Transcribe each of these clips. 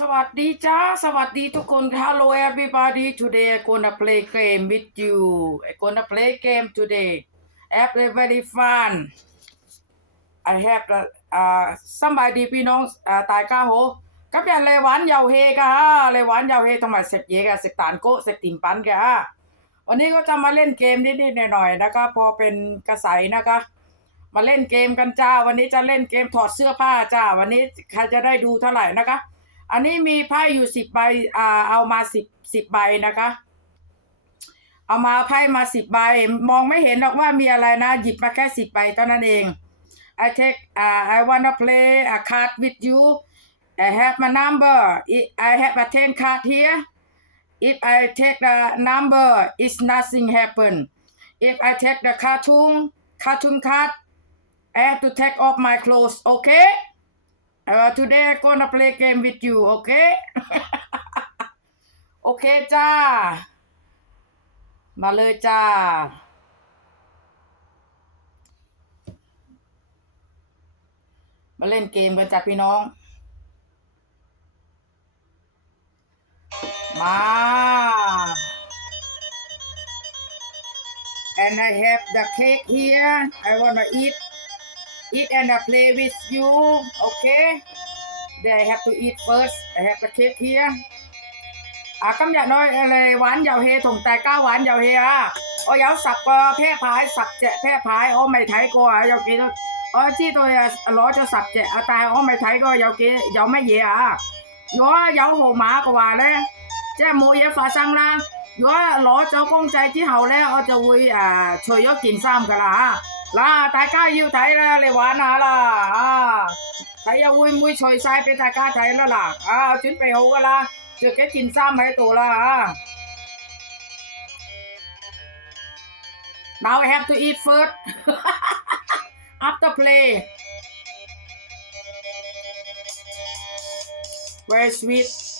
สวัสดีจ้า สวัสดีทุกคน Hello everybody today I gonna play game with you I gonna play game today I play very fun I have the อ่าสบายดีพี่น้องอ่าตายก้าโหกับย่างเลยวานยาวเฮกะฮะเลยวานยาวเฮทำไมเสร็จเยกะเสร็จตานโกเสร็จติมปันกะฮะวันนี้ก็จะมาเล่นเกมนิดๆหน่อยๆนะคะพอเป็นกระใสนะคะมาเล่นเกมกันจ้า วันนี้จะเล่นเกมถอดเสื้อผ้าจ้า วันนี้ใครจะได้ดูเท่าไหร่นะคะ อันนี้มีไพ่อยู่สิบใบอ่าเอามาสิบสิบใบนะคะ เอามาไพ่มาสิบใบ มองไม่เห็นหรอกว่ามีอะไรนะ หยิบมาแค่สิบใบเท่านั้นเอง I take อ่า I wanna play a card with you I have my number I have a ten card here if I take the number it's nothing happen if I take the cartoon cartoon card I have to take off my clothes okay Uh, today I'm gonna play game with you, okay? โอเคจ้า มาเลยจ้า มาเล่นเกมกันจ้ะพี่น้อง มา and I have the cake here I wanna eat eat and I play with you okay then I have to eat first I have the cake here à cấm nhà nói này quán giàu hê thùng tài cao quán giàu hê à ô giáo sập uh, phe phái sập trẻ phe phái ô mày thấy cô à giàu kia thôi ô chi tôi uh, lỗ cho sập trẻ à tài ô mày thấy cô giàu kia giàu mấy gì à gió giàu hồ mã của bà đấy chứ mua gì phát sinh ra 如果攞咗公仔之后咧，我就会诶、呃、除咗件衫噶啦吓。 嗱，大家要睇啦，你玩下啦啊！睇下会唔会除晒俾大家睇啦嗱啊！准备好噶啦，着几件衫喺度啦啊！Now I have to eat first after play. Very sweet.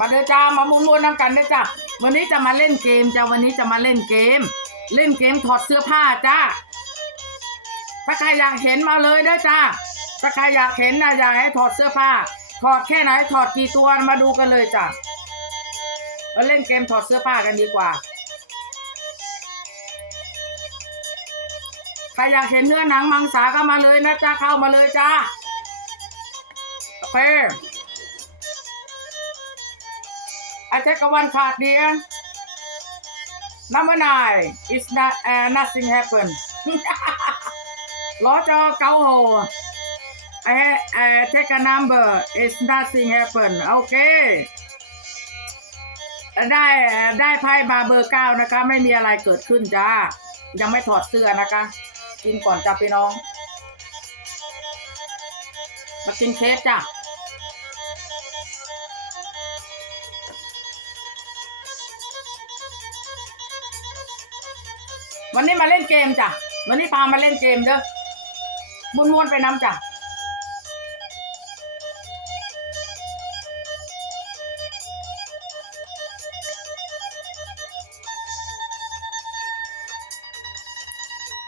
มาเด้อจ้ามามุนวนน้ำกันเด้อจ้าวันนี้จะมาเล่นเกมจ้าวันนี้จะมาเล่นเกม เล่นเกมถอดเสื้อผ้าจ้าถ้าใครอยากเห็นมาเลยเด้อจ้าถ้าใครอยากเห็นนะอยากให้ถอดเสื้อผ้า ถอดแค่ไหนถอดกี่ตัวมาดูกันเลยจ้าเราเล่นเกมถอดเสื้อผ้ากันดีกว่า ใครอยากเห็นเนื้อหนังมังสาก็มาเลยนะจ้าเข้ามาเลยจ้าโอเค I take a one card dear. Number nine. It's not uh, nothing happen. ล้อจอเกาโห I I take a number. It's nothing happen. Okay. ได้ได้ไพ่มาเบอร์เก้านะคะ ไม่มีอะไรเกิดขึ้นจ้า ยังไม่ถอดเสื้อนะคะ กินก่อนจ้าพี่น้อง มากินเค้กจ้า วันนี้มาเล่นเกมจ้ะ วันนี้พามาเล่นเกมเด้อมุนวนๆไปน้ำจ้ะ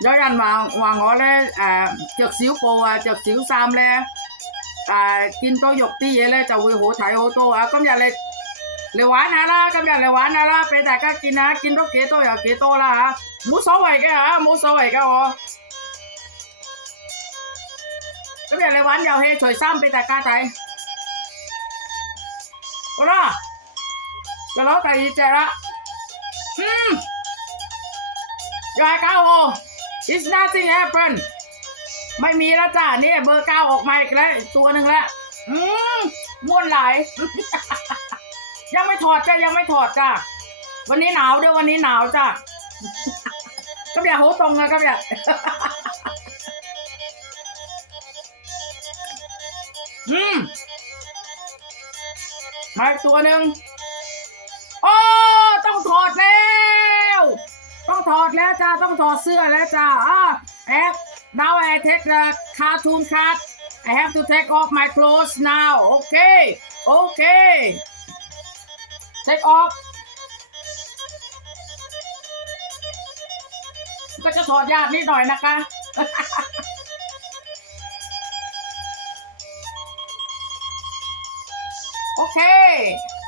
do anh mà hoàng ngõ lên à chật xíu cô à chật xíu sam lên à kim tô dục tí vậy lên chầu hủ thải hủ tô à công nhận là เร็วหวานนะล่ะกำลังเร็วหวานนะล่ะไปแต่ก็กินนะกินรสเกโตอย่าเกโตละฮะ โอ้ล่ะจะล้อไก่เจละอืมยายเก้าโอ it's nothing happen ไม่มีแล้วจ้าเนี่ยเบอร์เก้าออกมาอีกแล้วตัวหนึ่งแล้วอืมม้วนหลาย ยังไม่ถอดจ้ะยังไม่ถอดจ้ะวันนี้หนาวด้วยวันนี้หนาวจ้ะ ก็อย่าโหตรงนะก็อย่าอืมมาอีกตัวหนึ่งโอ้ต้องถอดแล้ว ต้องถอดแล้วจ้า ต้องถอดเสื้อแล้วจ้าอะแอบ now I take the cartoon card I have to take off my clothes now okay okay take off ก็จะถอดยากนิดหน่อยนะคะ โอเค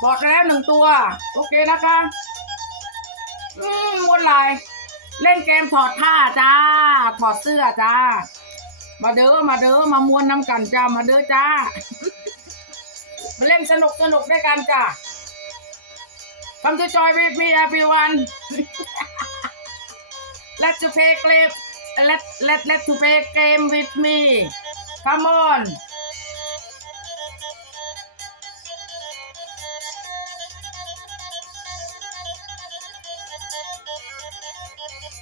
ถอดแล้วหนึ่งตัว โอเคนะคะ อืมวนลายเล่นเกมถอดผ้าจ้า ถอดเสื้อจ้า มาเด้อมาเด้อมามวนน้ำกันจ้ามาเด้อจ้า มาเล่นสนุกสนุกด้วยกันจ้า Come to join with me everyone Let's play game Let let let to play game with me Come on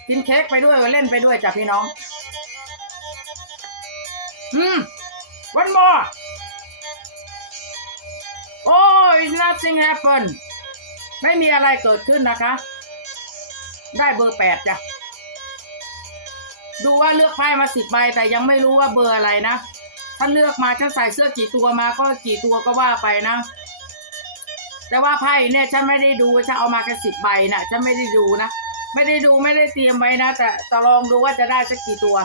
กินเค้กไปด้วยเล่นไปด้วยจ้ะพี่น้อง อืม one more oh it's nothing happen ไม่มีอะไรเกิดขึ้นนะคะ ได้เบอร์แปดจ้ะ ดูว่าเลือกไพ่มาสิบใบแต่ยังไม่รู้ว่าเบอร์อะไรนะถ้าเลือกมาฉันใส่เสื้อกี่ตัวมาก็กี่ตัวก็ว่าไปนะ แต่ว่าไพ่เนี่ยฉันไม่ได้ดูฉันเอามาแค่สิบใบนะฉันไม่ได้ดูนะไม่ได้ดูไม่ได้เตรียมไว้นะ แต่จะลองดูว่าจะได้สักกี่ตัว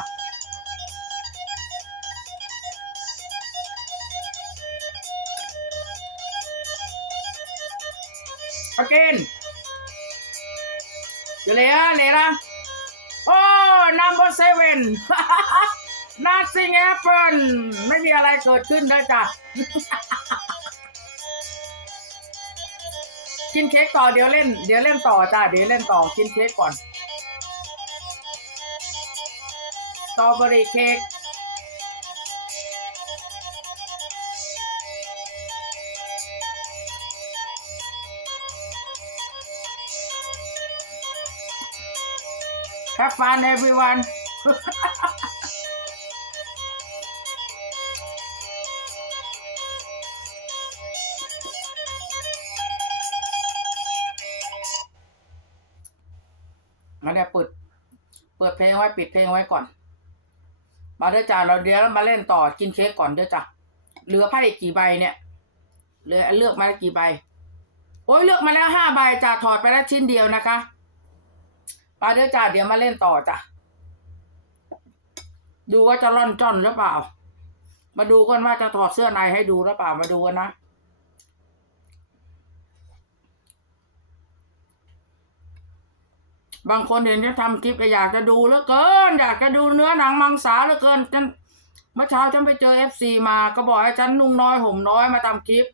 Again. Julia, Lera. Oh, number seven. Nothing happened. ไม่มีอะไรเกิดขึ้นนะจ๊ะ กินเค้กต่อเดี๋ยวเล่น เดี๋ยวเล่นต่อจ้ะ เดี๋ยวเล่นต่อกินเค้กก่อนสตรอเบอรี่เค้ก Have fun everyone มาเดี๋ยวเปิด เปิดเพลงไว้ปิดเพลงไว้ก่อน มาเด้อจ้าเราเดี๋ยวมาเล่นต่อกินเค้กก่อนเด้อจ้าเหลือไพ่กี่ใบเนี่ยเหลือเลือกมาแล้กี่ใบ โอ้ยเลือกมาแล้วห้าใบจ้าถอดไปแล้วชิ้นเดียวนะคะ มาเด้อจ้าเดี๋ยวมาเล่นต่อจ้ะ ดูว่าจะร่อนจ้อนหรือเปล่า มาดูกันว่าจะถอดเสื้อในให้ดูหรือเปล่ามาดูกันนะบางคนเห็นจะทำคลิปก็อยากจะดูเหลือเกิน อยากจะดูเนื้อหนังมังสาเหลือเกินฉันเมื่อเช้าฉันไปเจอเอฟซีมาก็บอกให้ฉันนุ่งน้อยห่มน้อยมาทำคลิป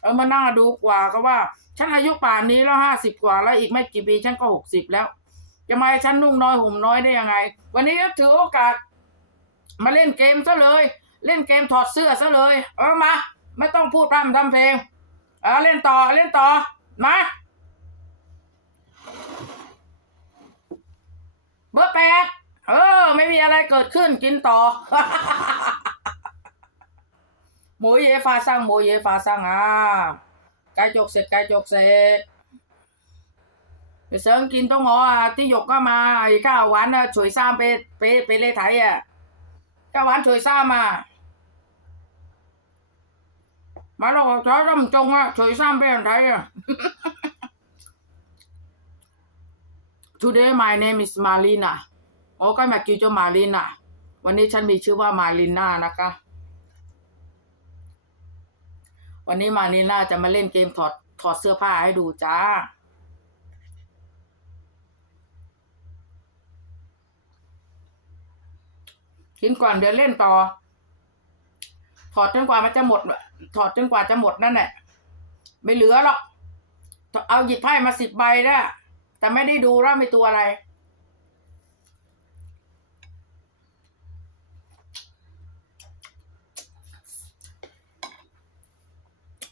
เออมานั่งดูกว่าก็ว่า ฉันอายุป่านนี้แล้วห้าสิบกว่าแล้วอีกไม่กี่ปีฉันก็หกสิบแล้ว จะมาให้ฉันนุ่งน้อยห่มน้อยได้ยังไง วันนี้ก็ถือโอกาส มาเล่นเกมซะเลย เล่นเกมถอดเสื้อซะเลย เออมา ไม่ต้องพูดพร่ำทำเพลง เออเล่นต่อเล่นต่อ มาเบอร์แปดเออ ไม่มีอะไรเกิดขึ้นกินต่อหมูเยฟาซังหมูเยฟาซังอะไก่จกเสร็จไก่จกเสร็จ เสริมกินต้องหมอที่หยกก็มาอีกข้าวหวานช่วยซ้ำไปไปไปเลไทยอะข้าวหวานช่วยซ้ำมามาเราก็จะรำจงอะช่วยซ้ำไปไทยอะ Today my name is Marlina โอ้ก็มากิวจะมาลินาวันนี้ฉันมีชื่อว่ามาลิน่านะคะ วันนี้มาลิน่าจะมาเล่นเกมถอดถอดเสื้อผ้าให้ดูจ้า กินก่อนเดี๋ยวเล่นต่อ ถอดจนกว่ามันจะหมด ถอดจนกว่าจะหมดนั่นแหละ ไม่เหลือหรอก เอาหยิบไพ่มาสิบใบนะแต่ไม่ได้ดูว่ามีตัวอะไร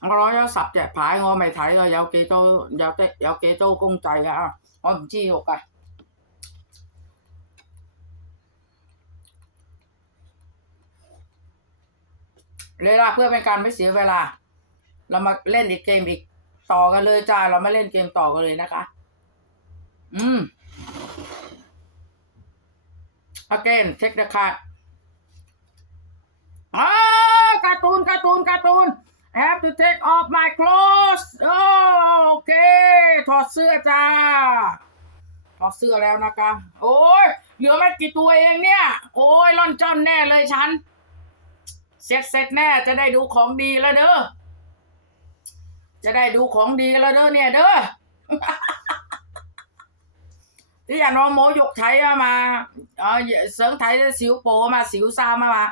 nó nó sập chạy phải ngon mày thấy rồi giáo kế tô giáo tế giáo kế tô công chạy เวลาเพื่อเป็นการไม่เสียเวลา เรามาเล่นอีกเกมอีกต่อกันเลยจ้า เรามาเล่นเกมต่อกันเลยนะคะ อืม again check the card อ่าการ์ตูนการ์ตูนการ์ตูน I have to take off my clothes โอเค ถอดเสื้อจ้า ถอดเสื้อแล้วนะคะ โอ้ย เหลือไม่กี่ตัวเองเนี่ย โอ้ยร่อนจ้อนแน่เลยฉัน เสร็จเสร็จแน่จะได้ดูของดีแล้วเด้อ จะได้ดูของดีแล้วเด้อเนี่ยเด้อ ที่อย่างน้องโมยกไทยมาเออเสริงไทยสิวโปมาสิวซามามา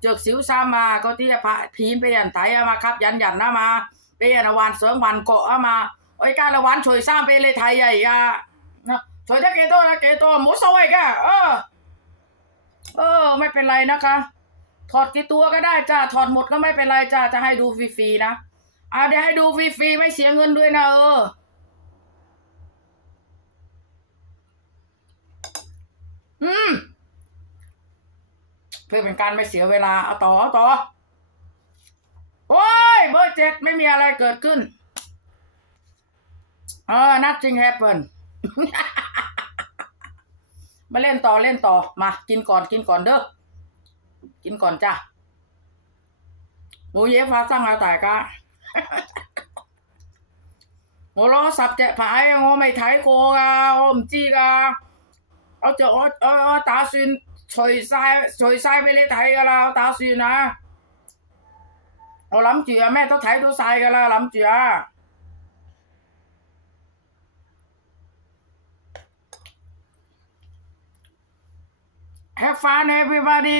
เจอกสิวซามาก็ที่จะพระพีนไปยันไทยมาครับ ยันยันนะมาไปยันวันเสริงวันเกาะมาโอ้ยการละวันช่วยสร้างไปเลยไทยใหญ่อะนะช่วยถ้าเกโตนะเกโตหมูสวยกะเออ เออ ไม่เป็นไรนะคะ ถอดกี่ตัวก็ได้จ้าถอดหมดก็ไม่เป็นไรจ้าจะให้ดูฟรีๆนะอ่าเดี๋ยวให้ดูฟรีๆไม่เสียเงินด้วยนะเอออืมเพื่อเป็นการไม่เสียเวลาเอาต่อเอาต่อโอ้ยเบอร์เจ็ดไม่มีอะไรเกิดขึ้นเออ nothing happen มาเล่นต่อเล่นต่อมากินก่อนกินก่อนเด้อ กินก่อนจ้ะหมูเย่ฟ้าสร้างอาตายกะ 我攞十隻牌，我未睇過噶，我唔知噶。我就我我我打算除晒除晒俾你睇噶啦，我打算啊。我諗住啊，咩都睇到晒噶啦，諗住啊。 Have fun everybody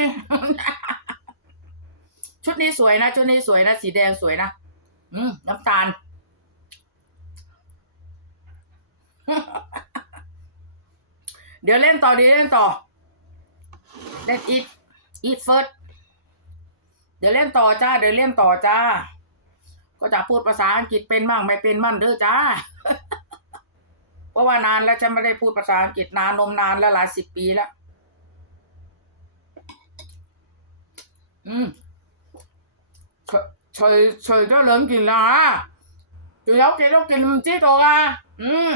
ชุดนี้สวยนะ ชุดนี้สวยนะ สีแดงสวยนะ อืม น้ำตาล เดี๋ยวเล่นต่อดีเล่นต่อ Let eat eat first เดี๋ยวเล่นต่อจ้า เดี๋ยวเล่นต่อจ้า ก็จะพูดภาษาอังกฤษเป็นมั่งไม่เป็นมั่งเด้อจ้า เพราะว่านานแล้วฉันไม่ได้พูดภาษาอังกฤษนานนมนานแล้วหลายสิบปีแล้ว อืม除除除咗两件啦吓，仲有几多件唔知道啊？อืม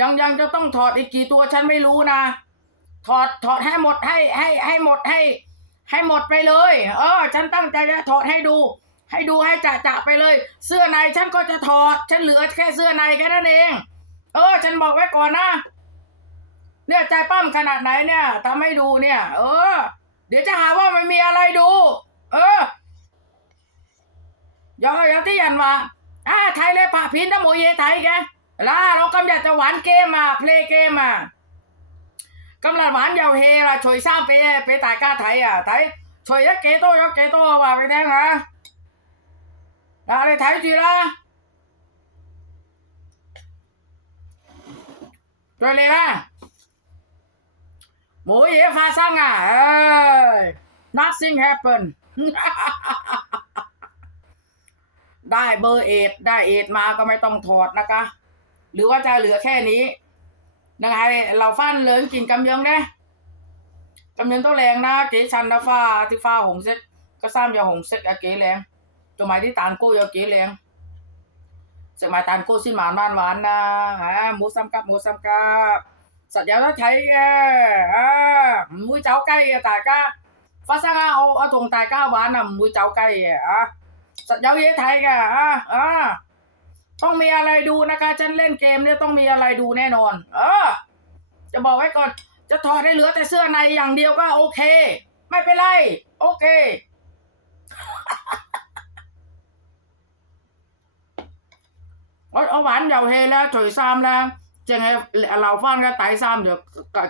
ยังยังจะต้องถอดอีกกี่ตัวฉันไม่รู้นะ ถอดถอดให้หมดให้ให้ให้หมดให้ ให้หมดไปเลย เออ ฉันตั้งใจจะถอดให้ดู ให้ดูให้จะจะไปเลย เสื้อในฉันก็จะถอด ฉันเหลือแค่เสื้อในแค่นั้นเอง เออ ฉันบอกไว้ก่อนนะ เนี่ยใจปั้มขนาดไหนเนี่ยทำให้ดูเนี่ย เออ เดี๋ยวจะหาว่าไม่มีอะไรดู เออย่างอย่างที่ยันว่าอ่าไทยเลยปะพินทั้งหมเยไทยแกล่ะเรากำลังจะหวานเกมอะเพลย์เกมอะกำลังหวานยาวเฮละช่วยสร้างไปไปตายก้าไทยอะไทยช่วยยักเกโตยักเกโตว่าไปแดงฮะอะไรไทยจีละช่วยเลยนะ หมูเอฟาซังอะเอ้ย nothing happen ได้เบอร์เอ็ดได้เอ็ดมาก็ไม่ต้องถอดนะคะ หรือว่าจะเหลือแค่นี้ยังไงเราฟันเลิงกินกำยังเนี่ยกำยังต้องแรงนะเก๋ชันนะฟ้าที่ฟ้าหงเซ็ตก็ซ้ำยาหงเซ็ตอะเก๋แรงตัวหมายที่ตานโก้ยาเก๋แรงสมัยตานโก้สิ้นหมานบ้านหวานนะฮะหมูซ้ำกับหมูซ้ำกับ 實有得睇嘅，啊，唔會走雞嘅，大家發生啊！我我同大家玩啊，唔會走雞嘅啊，實有嘢睇嘅啊啊，ต้องมีอะไรดูนะคะฉันเล่นเกมเนี่ยต้องมีอะไรดูแน่นอน เออ จะบอกไว้ก่อน จะถอดให้เหลือแต่เสื้อในอย่างเดียวก็โอเค ไม่เป็นไร โอเค 我我玩遊戲咧，除衫咧， 净系留翻个底衫就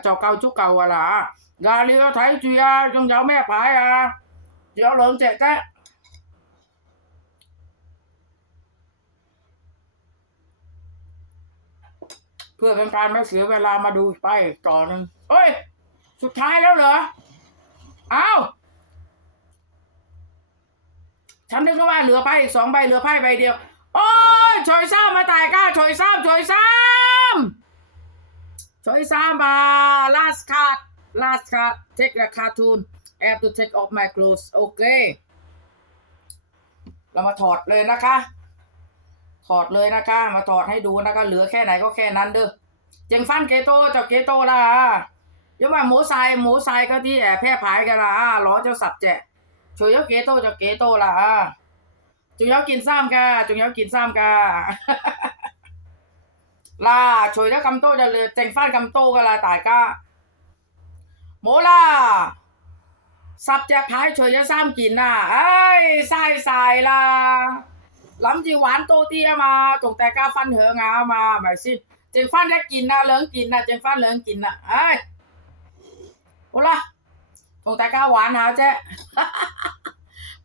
就够足够噶啦吓。嗱，你要睇住啊，仲有咩牌啊？仲有两只啫。เพื่อเป็นการไม่เสียเวลามาดูไปต่อหนึ่งเฮ้ย สุดท้ายแล้วเหรอ อ้าว ฉันนึกว่าเหลือไพ่อีกสองใบเหลือไพ่ใบเดียว โอ้ยฉอยซ้ำมาตายก้าฉอยซ้ำฉอยซ้ำ ช้อยสามบาท last card. Last card. Take the cartoon. I have to take off my clothes. Okay. เรามาถอดเลยนะคะ ถอดเลยนะคะ มาถอดให้ดูนะคะ เหลือแค่ไหนก็แค่นั้นเด้อเจีงฟันเกโตเจ้าเกโตละยกว่าหมูทรายหมูทรายก็ที่แอบแพร่พายกันละล้อเจ้าสับแจช่วยยกเกโตเจ้าเกโตละจุงยกกินซ้ำกาจุงยกกินซ้ำกา là trời đã cầm tôi đã thành phan cầm tôi cả là tại cả mỗ là sập chẹp hái trời đã sam kín à ấy sai sai là lắm gì quán tô tia mà tổng tài ca phan hưởng à mà mày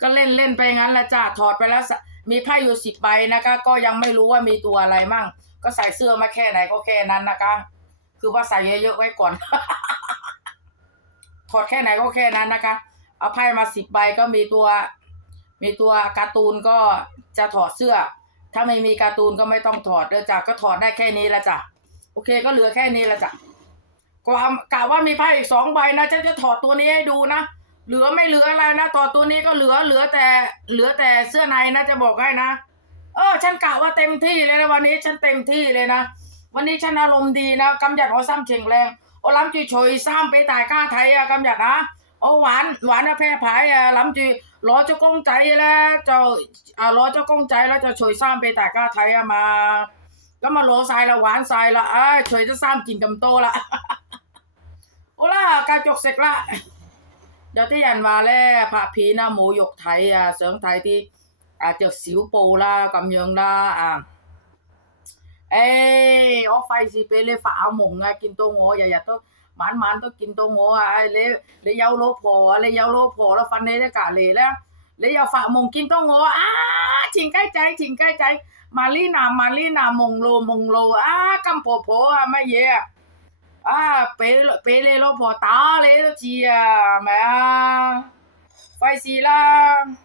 ก็เล่นเล่นไปงั้นละจ้าถอดไปแล้วมีไพ่อยู่สิบใบนะคะ ก็ยังไม่รู้ว่ามีตัวอะไรมั่ง ก็ใส่เสื้อมาแค่ไหนก็แค่นั้นนะคะ คือว่าใส่เยอะๆไว้ก่อน ถอดแค่ไหนก็แค่นั้นนะคะ เอาไพ่มาสิบใบก็มีตัว มีตัวการ์ตูนก็จะถอดเสื้อ ถ้าไม่มีการ์ตูนก็ไม่ต้องถอดเด้อจ้ะก็ถอดได้แค่นี้ละจ้ะ โอเคก็เหลือแค่นี้ละจ้ะกว่ากะว่ามีไพ่อีกสองใบนะฉันจะถอดตัวนี้ให้ดูนะ เหลือไม่เหลืออะไรนะถอตัวนี้ก็เหลือเหลือแต่ เหลือแต่เสื้อในนะจะบอกให้นะ เออ ฉันกะว่าเต็มที่เลยนะวันนี้ฉันเต็มที่เลยนะ วันนี้ฉันอารมณ์ดีนะกำจัดหัวซ้ำเชียงแรงโอล้ำจีโฉยซ้ำไปตายก้าไทยอะกำจัดนะโอหวานหวานนะแพ้ผายอะล้ำจีรอเจ้ากงใจแล้วเจ้าอ่ารอเจ้ากงใจแล้วจะโฉยซ้ำไปตายก้าไทยอะมา ก็มาโรทรายละหวานทรายละเอ้ยโฉยจะซ้ำกินกำโตละโอ้ล่ะกระจกเสร็จละเดี๋ยวที่ยันมาแล้วพระผีนะหมูหยกไทยอะเสริงไทยที่ à chợt xíu bù la cầm nhường la à ê ó phai gì bê lê phá mùng à kinh tô ngô dạ dạ tôi mán mán tôi kinh tô ngô à lê lê yau lô phò lê yau lô phò là phân lê cả lê lá lê yau phá mùng kinh tô ngô à chỉnh cái trái chỉnh cái trái mà li nà mà li nà mùng lô mùng lô à cầm phò phò à mấy gì à à bê bê lê lô phò tá lê đó chi à mẹ à phai gì la ไ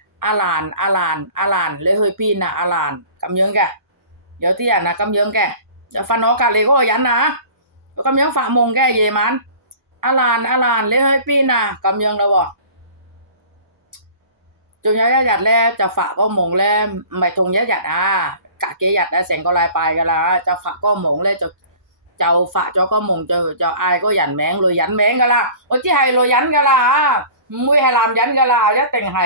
อาลานอาลานอาลานเลยเฮยปีนนะอาลานกำยิงแกเดี๋ยวเตี้อะนะกำยิงแกเดี๋ยวฟันนอกาเลยก็ยันนะกำยิงฝ่ามงแกเยมันอาลานอาลานเลยเฮยปีนนะกำยิงเราบอกจงยายหยัดแล้วจะฝ่าก็มงแล้วไม่ทงยาหยัดอะกะเกียหยัดแล้วเสงก็ลายไปกันละจะฝ่าก็มงแล้วจะจ้าฝะเจ้าก็มงเจ้าเจ้าอายก็ยันแมงเลยยันแมงกันละโอ้ที่ไห้เลยยันกันละมุ้ยไห้ลามยันกันละยัดแต่งไห้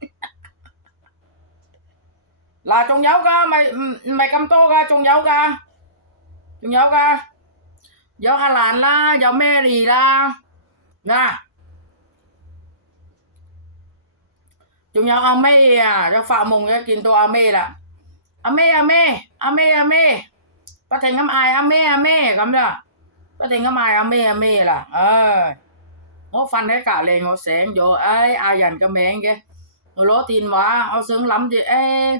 là trồng dấu ca mày ừ, mày cầm tô ca trồng dấu ca trồng dấu ca dấu hà lan la dấu mary la nha. Trồng dấu à mê à dấu phạm mùng cái kinh tô à mê là à mê à mê à mê à mê. Có thể ngắm ai? À mê à mê cầm ra có thể ngắm ai? À mê à mê là. Ờ ngó phân hết cả lên ngó sáng vô. Ấy ai dành cái mẹ kia? Ngó lố tin quá ao sướng lắm chứ. Ê.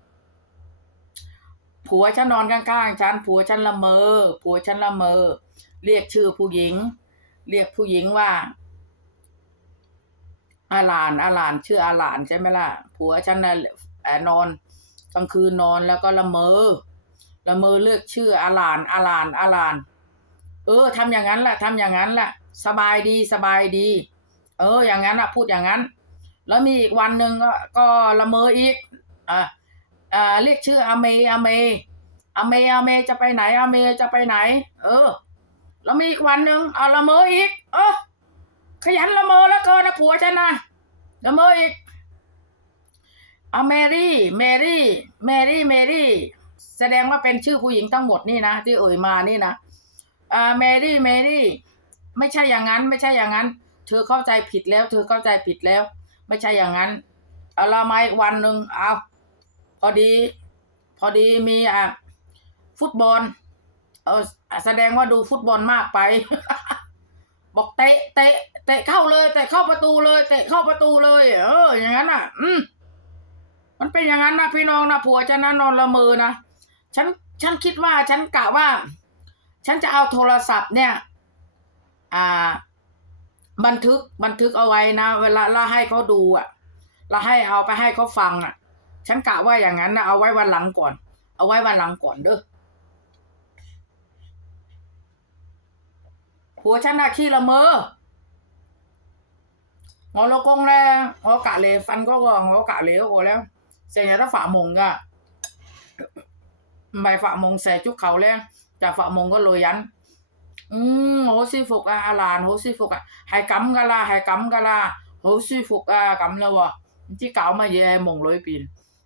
ผัวฉันนอนข้างๆฉันผัวฉันละเมอ ผัวฉันละเมอ เรียกชื่อผู้หญิง เรียกผู้หญิงว่าอาหลานอาหลานชื่ออาหลานใช่ไหมล่ะ ผัวฉันน่ะเอ่อนอนกลางคืนนอนแล้วก็ละเมอ ละเมอเลือกชื่ออาหลานอาหลานอาหลาน เออทำอย่างนั้นแหละทำอย่างนั้นแหละสบายดีสบายดี เออ อย่างนั้นอะ พูดอย่างนั้น แล้วมีอีกวันหนึ่งก็ก็ละเมออีกอ่า อ่าเรียกชื่ออเมอเมอเมอเมจะไปไหนอเมจะไปไหน เออ แล้วมีอีกวันหนึ่งเอาละเมออีก เออ ขยันละเมอแล้วกินนะผัวฉันนะละเมออีกอเมรี่เมรี่เมรี่เมรี่แสดงว่าเป็นชื่อผู้หญิงทั้งหมดนี่นะที่เอ่ยมานี่นะอ่าเมรี่เมรี่ไม่ใช่อย่างนั้น ไม่ใช่อย่างนั้น เธอเข้าใจผิดแล้ว เธอเข้าใจผิดแล้ว ไม่ใช่อย่างนั้นเอาละมาอีกวันหนึ่งเอา พอดี พอดีมีอะฟุตบอล เออแสดงว่าดูฟุตบอลมากไป บอกเตะเตะเตะเข้าเลยเตะเข้าประตูเลยเตะเข้าประตูเลย เออ อย่างนั้นอะ อืมมันเป็นอย่างนั้นนะพี่น้องนะผัวฉันนะนอนละเมอนะฉันฉันคิดว่าฉันกะว่า ฉันจะเอาโทรศัพท์เนี่ย อ่า บันทึกบันทึกเอาไว้นะ เวลาเราให้เขาดูอะเราให้เอาไปให้เขาฟังอะ ฉันกะว่าอย่างนั้นนะเอาไว้วันหลังก่อน เอาไว้วันหลังก่อนเด้อผัวฉันน่ะขี้ละเมองอโลกงแล้วงอกะเลยฟันก็งองอกะเลก็โอแล้วเสียงถ้าฝ่ามงก็ใบฝ่ามงแสจุกเขาแล้วจากฝ่ามงก็โรยยัน อืมโหสิฟุกอะอาลานโหสิฟุกอะหายกำกะลาหายกำกะลาโหสิฟุกอะกำแล้ววะที่เก่ามาเย่มงล้อยปีน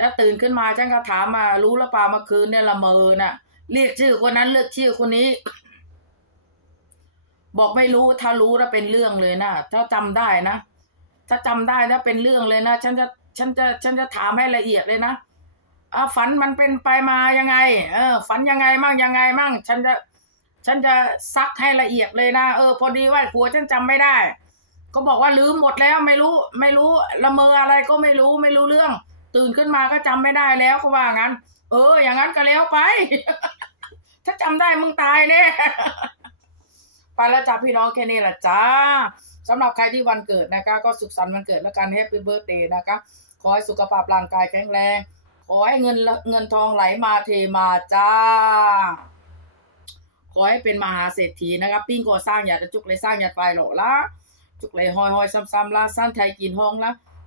ถ้าฉันแล้วตื่นขึ้นมาฉันก็ถามมา รู้แล้วเปล่าเมื่อคืนเนี่ยละเมอน่ะ เรียกชื่อคนนั้นเรียกชื่อคนนี้ บอกไม่รู้ถ้ารู้แล้วเป็นเรื่องเลยนะถ้าจำได้นะถ้าจำได้นะเป็นเรื่องเลยนะฉันจะฉันจะฉันจะถามให้ละเอียดเลยนะอ่าฝันมันเป็นไปมายังไง เออ ฝันยังไงมั่งยังไงมั่งฉันจะฉันจะซักให้ละเอียดเลยนะเออพอดีว่าผัวฉันจำไม่ได้ ก็บอกว่าลืมหมดแล้วไม่รู้ ไม่รู้ละเมออะไรก็ไม่รู้ไม่รู้เรื่อง ตื่นขึ้นมาก็จำไม่ได้แล้วก็ว่างั้น เออ อย่างนั้นก็แล้วไป ถ้าจำได้มึงตายแน่ไปแล้วจ้าพี่น้องแค่นี้แหละจ้าสำหรับใครที่วันเกิดนะคะ ก็สุขสันต์วันเกิดและกันแฮปปี้เบิร์ดเดย์นะคะ ขอให้สุขภาพร่างกายแข็งแรง ขอให้เงินเงินทองไหลมาเทมาจ้า ขอให้เป็นมหาเศรษฐีนะคะปิ้งก่อสร้างอย่าจะจุกเลยสร้างอย่าไปหรอกละจุกเลยหอยหอยซ้ำๆละสั้นไทยกินห้องละ